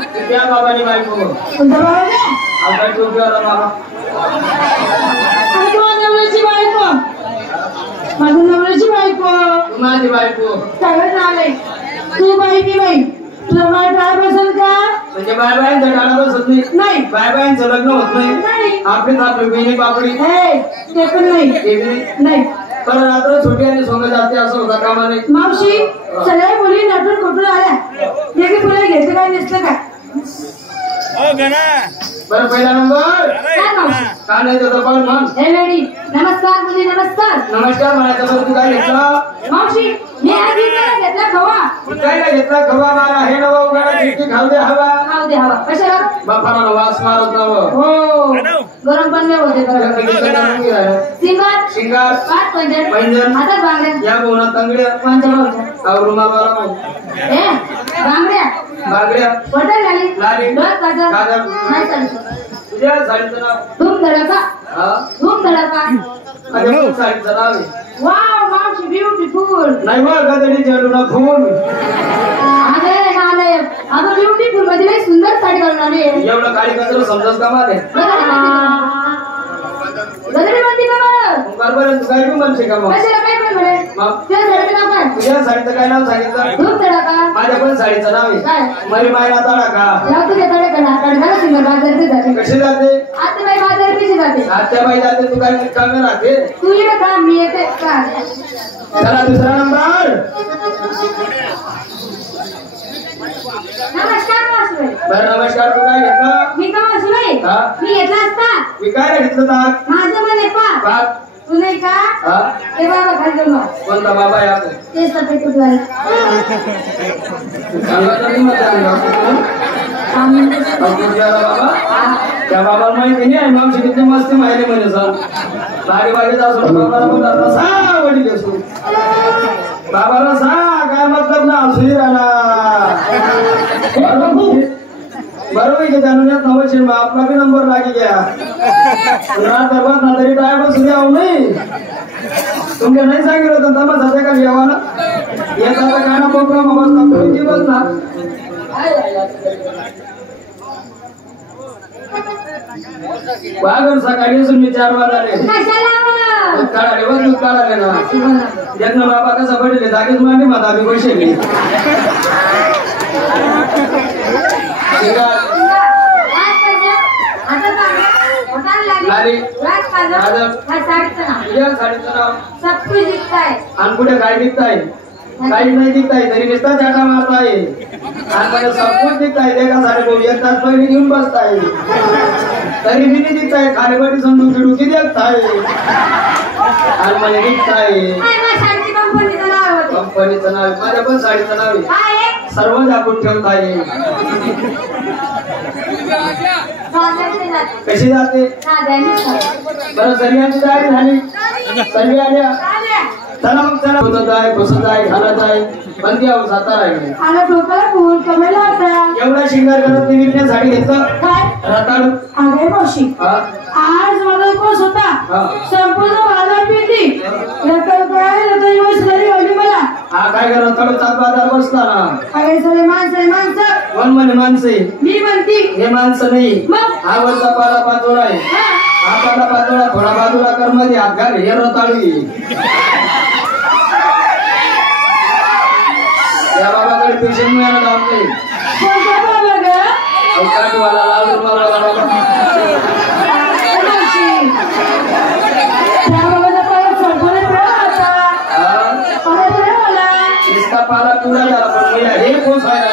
क्या बाबानी बायको कोणता बाबा रे? आता टोपी वाला बाबा तू नवऱ्याची बायको माझ्या नवऱ्याची बायको माझी बायको सगळं झालंय तू बाई की बाई तुला बाय बाय बसेल का म्हणजे बाय बायांचं गाणं बसत नाही नाही बाय बायांचं लग्न होत नाही नाही आपलीच आपली बिनी पापडी ते पण नाही ते बी नाही. नाही पण रात्र छोटी आणि सोंग जाते असं होता कामा नाही मावशी सगळ्या मुली नटून कुठून आल्या ते की तुला घेतलं काय दिसलं का बरं पहिला नंबर काय मावशी का नाही तर पण म्हण हे लेडी नमस्कार मुली नमस्कार नमस्कार म्हणायचं बरं तू काय घेतलं मावशी मी आधी घेतला खवा तू काय काय घेतला खवा मारा हे नवा उघडा खिडकी खाऊ दे हवा खाऊ दे हवा कशाला बापाला वास मारत नाव हो गरम पण नाही होते बरं सिंगार शिंगार पाच पंजन पैंजण हातात बांगड्या या बोनात तांगड्या कोणत्या भाऊच्या रुमाला ए बांगड्या बागड्या पटल झाली लाली डोळ्यात काजळ काजळ नाही चालत तुझ्या साडीचं नाव धूम धडाका हा धूम धडाका माझ्या साडीचं नाव आहे वाव मावशी ब्युटिफुल नाही बघ कधी चढू ना फुल आले अगं ब्युटिफुल मध्ये लई सुंदर साडी घालून आली एवढं काळी कचरा समजत का मारे गजरी म्हणते का मग बरोबर तू काय तू म्हणते का मग कशाला काय पण म्हणे त्या साडीचं नाव काय तुझ्या साडीचं काय नाव सांगितलं धूम धडाका माझ्या पण साडीचं नाव आहे काय मरी मायला तडा का लाव तुझ्या कडे झालं सिंगर बाजारची जाते कशी जाते आता बाई बाजार कशी जाते आजच्या बाई जाते तू काय कामे राहते तू ये का मी येते का चला दुसरा नंबर नमस्कार मावशी बरं नमस्कार तू काय घेतलं मी का मावशी हा? मी घेतला असता मी काय घेतलं ताक माझं मन आहे पा ताक तू नाही का हा ते बाबा खाली जाऊन कोणता बाबा आहे आपण ते सफेद कुठवाले सांगायचं नाही बाबा त्या बाबाला माहिती नाही आहे मावशी किती मस्ती माहिती म्हणे सांग गाडी वाजत असो बाबाला बोलतात सा वडील असो बाबाला सा काय मतलब ना असुही बरोबर आहे जाणून यात नवशे आपला बी नंबर लागी गया दरबार ना तरी ड्रायव्हर सुद्धा आऊ नाही तुमच्या नाही सांगितलं होतं तमा जाते का जेवाना येतात गाणं प्रोग्राम बस ना वाघर सकाळी असून मी 4 वाजले दूध काढाले बघ दूध काढाले ना यज्ञ बाबा कसा पडले जागेच मांडी माता आम्ही पैसे घे साडीचं नाव आणि कुठे काय दिखताय काही नाही दिखताय तरी नुसता चाटा मारताय आणि सब कुछ दिखताय देखा साडे भाऊ 1 तास पहिले घेऊन बसताय तरी मी नाही दिखताय खालीपटी समजून डुकी देखताय आणि मला दिखताय कंपनीचं नाव माझ्या पण साडीचं नाव आहे सर्व झाकून ठेवताय कशी जाते बरं सर्वांची तयारी झाली सर्व आल्या चला मग चला होत आहे बसत आहे घालत आहे बंदी आहो सातारा आहे डोक्याला फुल कमेला होता एवढा शिंगार करत मी साडी घेतलं काय रताळू अरे मावशी आज मला उपवास होता संपूर्ण बाजार पेटली रताळ काय रताळी बसली होती मला हा काय कर रताळू 7 बाजार बसला ना अरे सगळे माणसं कोण म्हणे माणसे मी म्हणती हे माणसं नाही मग हा वरचा पाला पातोळा आहे हाताला पातोळा थोडा बाजूला कर मध्ये हात घाल हे रताळी या बाबाकडे पेशंट मिळायला लावत नाही कोणता बाबा ग अवकाशवाला लाल रुमाला पाला पुरा झाला पण हे पोसायला